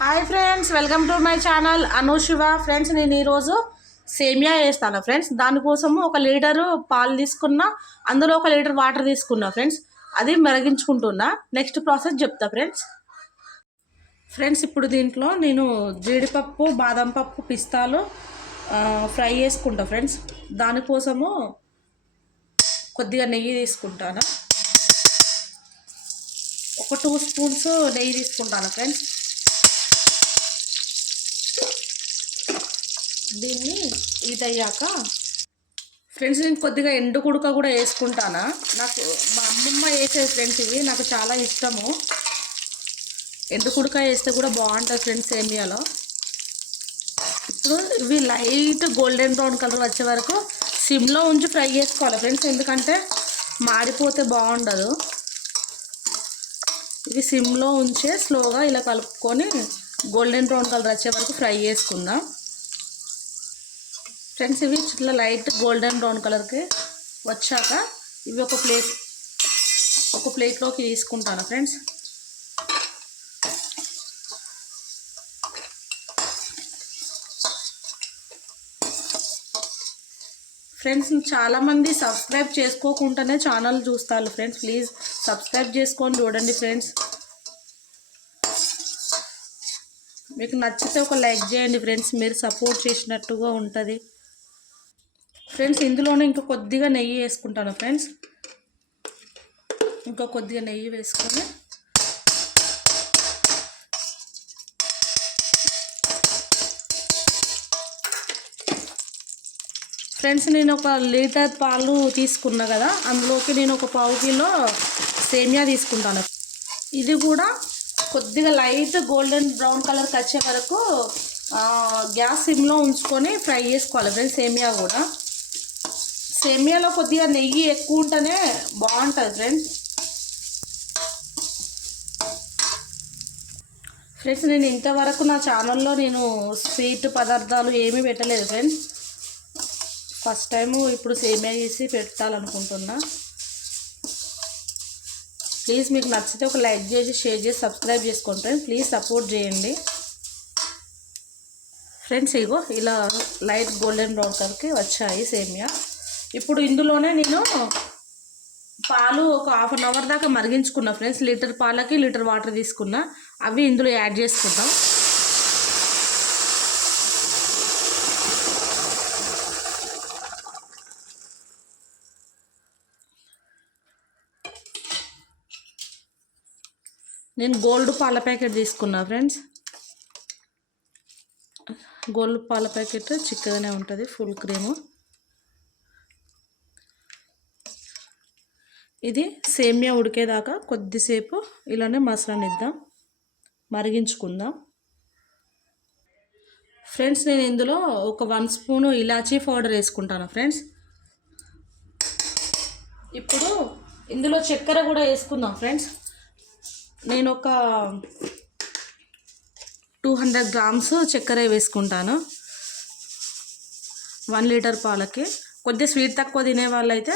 Hi friends welcome to my channel Anu Shiva. Friends నేను ఈరోజు సేమియా వేస్తాను ఫ్రెండ్స్. దానికోసము ఒక లీటరు పాలు తీసుకున్నా అందులో ఒక లీటర్ వాటర్ తీసుకున్నా ఫ్రెండ్స్. అది మరిగించుకుంటున్నా. నెక్స్ట్ ప్రాసెస్ చెప్తా ఫ్రెండ్స్. ఫ్రెండ్స్ ఇప్పుడు దీంట్లో నేను జీడిపప్పు బాదం పప్పు పిస్తాలు ఫ్రై చేసుకుంటా ఫ్రెండ్స్. దానికోసము కొద్దిగా నెయ్యి తీసుకుంటాను. ఒక టూ స్పూన్స్ నెయ్యి తీసుకుంటాను ఫ్రెండ్స్. దీన్ని ఇదయ్యాక ఫ్రెండ్స్ నేను కొద్దిగా ఎండు కుడక కూడా వేసుకుంటానా? నాకు మా అమ్మమ్మ వేసేది ఫ్రెండ్స్ ఇవి నాకు చాలా ఇష్టము. ఎండు కుడక వేస్తే కూడా బాగుంటుంది ఫ్రెండ్స్ సేమియాలో. ఇప్పుడు ఇవి లైట్ గోల్డెన్ బ్రౌన్ కలర్ వచ్చే వరకు సిమ్లో ఉంచి ఫ్రై చేసుకోవాలి ఫ్రెండ్స్ ఎందుకంటే మాడిపోతే బాగుండదు. ఇవి సిమ్లో ఉంచే స్లోగా ఇలా కలుపుకొని గోల్డెన్ బ్రౌన్ కలర్ వచ్చే వరకు ఫ్రై చేసుకుందాం. ఫ్రెండ్స్ ఇవి ఇట్లా లైట్ గోల్డెన్ బ్రౌన్ కలర్కి వచ్చాక ఇవి ఒక ప్లేట్ ఒక ప్లేట్లోకి తీసుకుంటాను ఫ్రెండ్స్. ఫ్రెండ్స్ చాలామంది సబ్స్క్రైబ్ చేసుకోకుండానే ఛానల్ చూస్తారు ఫ్రెండ్స్. ప్లీజ్ సబ్స్క్రైబ్ చేసుకొని చూడండి ఫ్రెండ్స్. మీకు నచ్చితే ఒక లైక్ చేయండి ఫ్రెండ్స్. మీరు సపోర్ట్ చేసినట్టుగా ఉంటుంది. ఫ్రెండ్స్ ఇందులోనే ఇంకా కొద్దిగా నెయ్యి వేసుకుంటాను ఫ్రెండ్స్. ఇంకా కొద్దిగా నెయ్యి వేసుకొని ఫ్రెండ్స్ నేను ఒక లీటర్ పాలు తీసుకున్నా కదా అందులోకి నేను ఒక పావు కిలో సేమియా తీసుకుంటాను. ఇది కూడా కొద్దిగా లైట్ గోల్డెన్ బ్రౌన్ కలర్కి వచ్చే వరకు గ్యాస్ సిమ్లో ఉంచుకొని ఫ్రై చేసుకోవాలి ఫ్రెండ్స్ సేమియా కూడా. సేమియాలో కొద్దిగా నెయ్యి ఎక్కువ ఉంటేనే బాగుంటుంది ఫ్రెండ్స్ ఫ్రెండ్స్ నేను ఇంతవరకు నా ఛానల్లో నేను స్వీట్ పదార్థాలు ఏమీ పెట్టలేదు ఫ్రెండ్స్ ఫస్ట్ టైము ఇప్పుడు సేమియా చేసి పెట్టాలనుకుంటున్నా. ప్లీజ్ మీకు నచ్చితే ఒక లైక్ చేసి షేర్ చేసి సబ్స్క్రైబ్ చేసుకోండి ఫ్రెండ్స్ ప్లీజ్ సపోర్ట్ చేయండి. ఫ్రెండ్స్ ఇగో ఇలా లైట్ గోల్డెన్ బ్రౌన్ కలర్కి వచ్చాయి సేమియా. ఇప్పుడు ఇందులోనే నేను పాలు ఒక హాఫ్ అన్ అవర్ దాకా మరిగించుకున్నా ఫ్రెండ్స్. లీటర్ పాలకి లీటర్ వాటర్ తీసుకున్నా. అవి ఇందులో యాడ్ చేసుకుంటాం నేను గోల్డ్ పాల ప్యాకెట్ తీసుకున్నా ఫ్రెండ్స్. గోల్డ్ పాల ప్యాకెట్ చిక్కగానే ఉంటుంది ఫుల్ క్రీము. ఇది సేమియా ఉడికేదాకా కొద్దిసేపు ఇలానే మసలనిద్దాం. మరిగించుకుందాం. ఫ్రెండ్స్ నేను ఇందులో ఒక వన్ స్పూను ఇలాచీ పౌడర్ వేసుకుంటాను ఫ్రెండ్స్. ఇప్పుడు ఇందులో చక్కెర కూడా వేసుకుందాం ఫ్రెండ్స్. నేను ఒక టూ హండ్రెడ్ గ్రామ్స్ చక్కెర వేసుకుంటాను. వన్ లీటర్ పాలకి. కొద్దిగా స్వీట్ తక్కువ తినే వాళ్ళైతే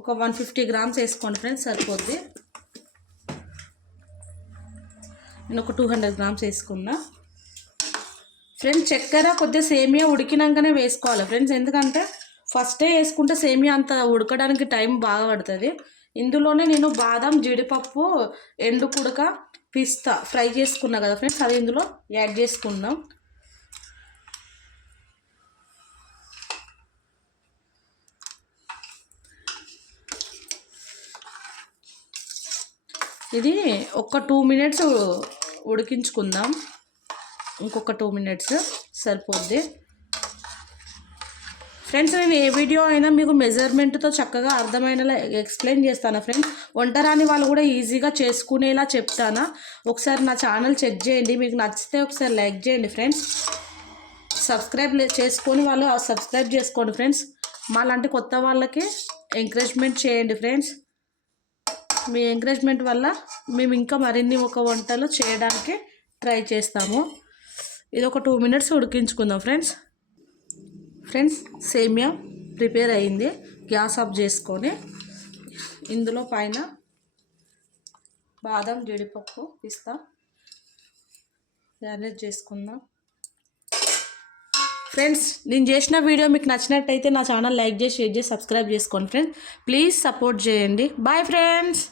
ఒక వన్ ఫిఫ్టీ గ్రామ్స్ వేసుకోండి ఫ్రెండ్స్ సరిపోద్ది. నేను ఒక టూ హండ్రెడ్ గ్రామ్స్ వేసుకున్నా. ఫ్రెండ్స్ చక్కెర కొద్దిగా సేమియా ఉడికినాకనే వేసుకోవాలి ఫ్రెండ్స్ ఎందుకంటే ఫస్టే వేసుకుంటే సేమియా అంత ఉడకడానికి టైం బాగా పడుతుంది. ఇందులోనే నేను బాదం జీడిపప్పు ఎండు కుడక పిస్తా ఫ్రై చేసుకున్నా కదా ఫ్రెండ్స్ అవి ఇందులో యాడ్ చేసుకుందాం. ఇది ఒక టూ మినిట్స్ ఉడికించుకుందాం. ఇంకొక టూ మినిట్స్ సరిపోద్ది. ఫ్రెండ్స్ నేను ఏ వీడియో అయినా మీకు మెజర్మెంట్తో చక్కగా అర్థమైనలా ఎక్స్ప్లెయిన్ చేస్తాను ఫ్రెండ్స్? వంట రాని వాళ్ళు కూడా ఈజీగా చేసుకునేలా చెప్తాను? ఒకసారి నా ఛానల్ చెక్ చేయండి. మీకు నచ్చితే ఒకసారి లైక్ చేయండి ఫ్రెండ్స్. సబ్స్క్రైబ్ చేసుకొని వాళ్ళు సబ్స్క్రైబ్ చేసుకోండి ఫ్రెండ్స్. మా లాంటి కొత్త వాళ్ళకి ఎంకరేజ్మెంట్ చేయండి ఫ్రెండ్స్. మీ ఎంకరేజ్మెంట్ వల్ల మేము ఇంకా మరిన్ని ఒక వంటలు చేయడానికి ట్రై చేస్తాము. ఇది ఒక టూ మినిట్స్ ఉడికించుకుందాం ఫ్రెండ్స్ ఫ్రెండ్స్ సేమియా ప్రిపేర్ అయింది. గ్యాస్ ఆఫ్ చేసుకొని ఇందులో పైన బాదం జీడిపప్పు పిస్తా మ్యారేజ్ చేసుకుందాం. ఫ్రెండ్స్ నేను చేసిన వీడియో మీకు నచ్చినట్టయితే నా ఛానల్ లైక్ చేసి షేర్ చేసి సబ్స్క్రైబ్ చేసుకోండి ఫ్రెండ్స్ ప్లీజ్ సపోర్ట్ చేయండి. Bye friends